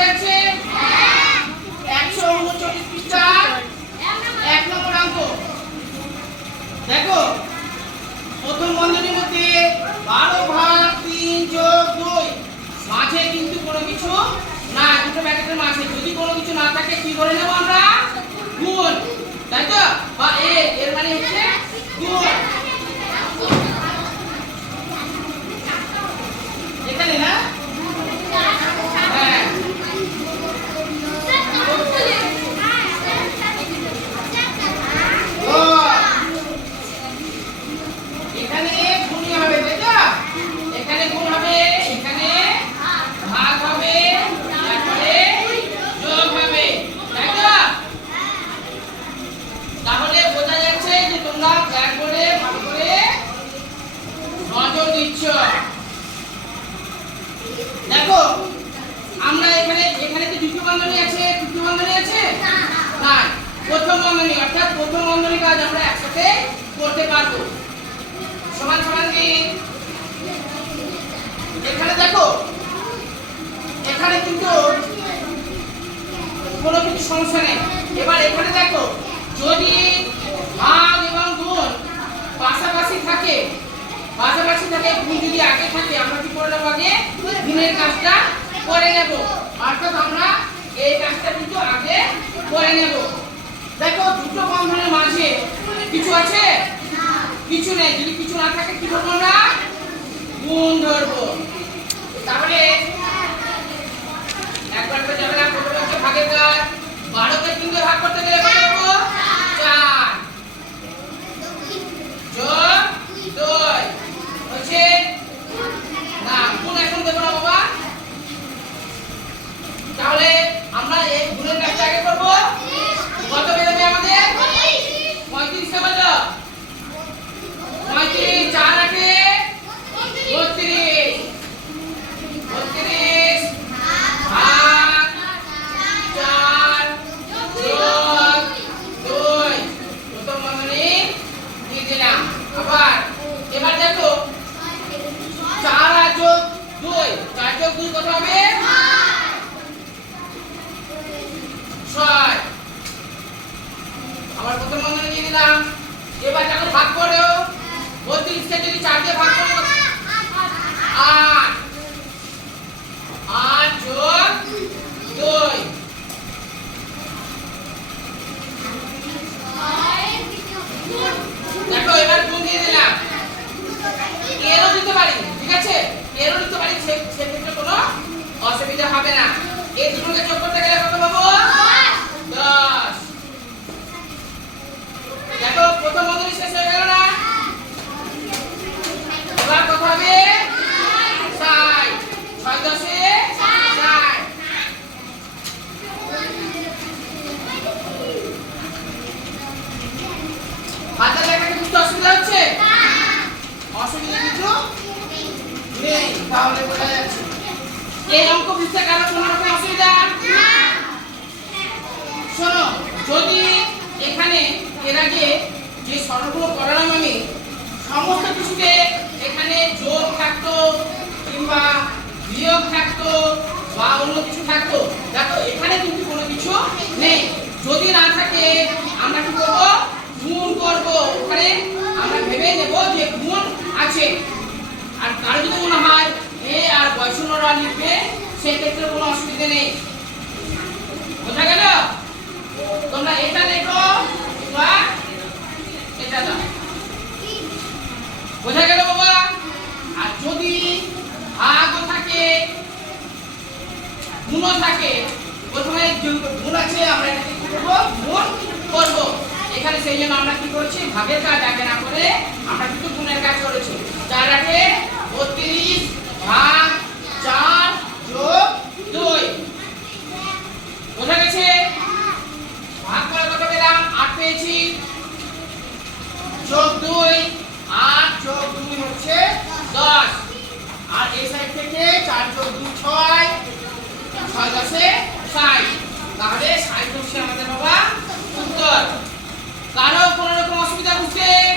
যাচ্ছে একশো উনচল্লিশ পৃষ্ঠা এক নম্বর দেখো, প্রথম বন্ধনীর মধ্যে বারো ভাগ তিন মাঝে কিন্তু কোনো কিছু না, দুটো প্যাকেটের মাঝে। যদি কোনো কিছু না থাকে, কি করে নেব আমরা? তাই তো? বা এর মানে হচ্ছে গুণ এখানে না হ্যাঁ ও এখানে গুণই হবে তাই তো এখানে গুণ হবে এখানে ভাগ হবে তারপরে যোগ হবে তাই তো তাহলে বোঝা যাচ্ছে যে তোমরা ব্যাগ করে ভালো করে নজর দিচ্ছ দেখো আমরা এখানে এখানে তো দ্বিতীয় বন্ধনী আছে? তৃতীয় বন্ধনী আছে? না প্রথম বন্ধনী, অর্থাৎ প্রথম বন্ধনী কাজ আমরা একসাথে করতে পারব। সমান সমান দিন এখানে দেখো, এখানে কিন্তু কোনো কিছু সমস্যা নেই। এবার এখানে দেখো, যদি ভাগ এবং গুণ পাশাপাশি থাকে পাশাপাশি থাকে, গুণ যদি আগে থাকে, আমরা কি করে নেব আগে? গুণের কাজটা করে নেব অর্থাৎ আমরা এই কাজটা কিন্তু আগে করে নেব। দেখো, দুটো বন্ধনের মাঝে কিছু আছে? কিছু নেই। যদি কিছু না থাকে, কি করব আমরা? গুণ ধরবো। তাহলে একবার করে যাবে না ভাগের কাজ। বারোতে তিন দিয়ে ভাগ করতে গেলে কত হব চার যোগ দুই হচ্ছে না গুণ এখন দেবো না বাবা তাহলে আমরা এই গুণের কাজটা আগে করব কত বেরোবে আমাদের পঁয়ত্রিশ কে বলল পঁয়ত্রিশ চার আটে বত্রিশ বত্রিশ ভাগ চার যোগ দুই প্রথম বন্ধনী দিয়ে দিলাম আবার এবার দেখো চার আর যোগ দুই চার যোগ দুই হবে? ছয়। আবার প্রথম বন্ধনে দিয়ে দিলাম। এবার দেখো ভাগ করো বত্রিশকে যদি চার দিয়ে ভাগ করো আট যোগ দুই দেখো এবার গুণ দিয়ে দিলাম এরও দিতে পারি ঠিক আছে এরও দিতে পারি সে- সেক্ষেত্রে কোনো অসুবিধা হবে না এই দুটোকে যোগ করতে গেলে কত পাবো দশ দেখো প্রথম বন্ধনী শেষ হয়ে গেল না এবার কত হবে ষাট ছয় দশে ষাট হাতের লেখা কি বুঝতে অসুবিধা হচ্ছে এই অঙ্ক বুঝতে কারও কোনো অসুবিধা? শোনো, যদি এখানে এর আগে যে সরগুলো করালাম আমি সমস্ত কিছুতে এখানে যোগ থাকতো কিংবা বিয়োগ থাকতো বা অন্য কিছু থাকতো, দেখো, এখানে কিন্তু কোনো কিছু নেই। যদি না থাকে, আমরা কি করব? গুণ করব। ওখানে আমরা ভেবে নেব যে আছে। আর কারও যদি মনে হয় এ আর বয়সন্যরা লিখবে, সেক্ষেত্রে কোনো অসুবিধা নেই। বোঝা গেল? তোমরা এটা দেখো বা এটা দাও। বোঝা গেল বাবা? আর যদি ভাগ থাকে গুণ থাকে, প্রথমে গুণ আছে, আমরা এটাকে কি করব? গুণ করব। এখানে সেই জন্য আমরা কি করছি? ভাগের কাজ আগে না করে আমরা কিন্তু গুণের কাজ করেছি। চার আগে বত্রিশ ভাগ চার যোগ দুই। বোঝা গেছে? ভাগ করে কত পেলাম? আট পেয়েছি। যোগ দুই, আট যোগ দুই হচ্ছে দশ। আর এই সাইড থেকে চার যোগ দুই ছয় ছয় দশে ষাট। তাহলে ষাট হচ্ছে আমাদের বাবা উত্তর কারও কোনো রকম অসুবিধা বুঝতে